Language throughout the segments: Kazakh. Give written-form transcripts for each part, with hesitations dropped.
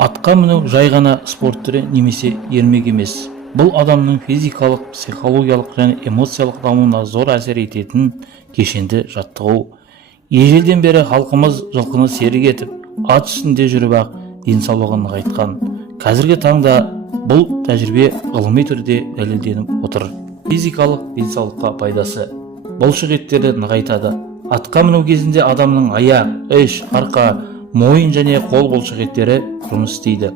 Атқа міну жай ғана спорт түрі немесе ермек емес. Бұл адамның физикалық, психологиялық және эмоциялық дамуына зор әсер ететін кешенді жаттығу. Ежелден бері халқымыз жылқыны серік етіп, ат үстінде жүріп ақ денсаулығын нығайтқан. Қазіргі таңда бұл тәжірибе ғылыми түрде дәлелденіп отыр. Физикалық денсаулыққа пайдасы: бұлшық еттерді нығайтады. Атқа міну кезінде адамның аяқ, іш, арқа, мойын және қол бұлшық еттері жұмыс істейді.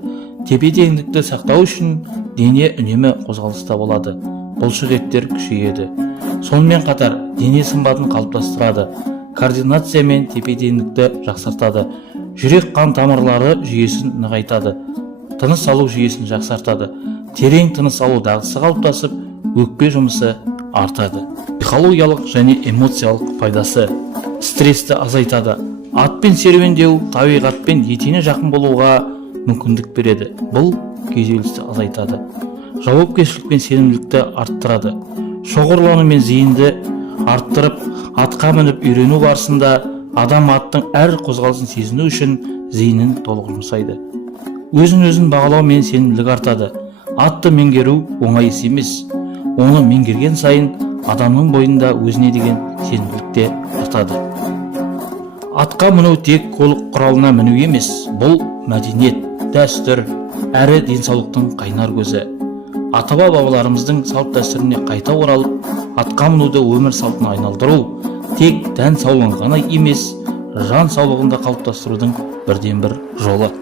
Тепе-теңдікті сақтау үшін дене үнемі қозғалыста болады. Бұлшық еттер күшейеді. Сонымен қатар дене сымбатын қалыптастырады. Координация мен тепе-теңдікті жақсартады. Жүрек қан тамырлары жүйесін нығайтады. Тыныс алу жүйесін жақсартады. Терең тыныс алу дағдысы қалыптасып, өкпе жұмысы артады. Психологиялық және эмоциялық пайдасы: стрессті азайтады. Атпен серуендеу табиғатпен етене жақын болуға мүмкіндік береді. Бұл күйзелісті азайтады. Жауапкершілік пен сенімділікті арттырады. Шоғырлану мен зейінді арттырып, атқа мініп үйрену барысында адам аттың әр қозғалысын сезіну үшін зейінін толық жұмсайды. Өзін бағалау мен сенімділік артады. Атты меңгеру оңай іс емес. Оны меңгерген сайын адамның бойында өзіне деген сенімділік те артады. Атқа міну тек көлік құралына міну емес, бұл мәдениет, дәстүр әрі денсаулықтың қайнар көзі. Ата-бабаларымыздың салт дәстүріне қайта оралып, атқа мінуді өмір салтына айналдыру тек тән саулығын ғана емес, жан саулығын да қалыптастырудың бірден бір жолы.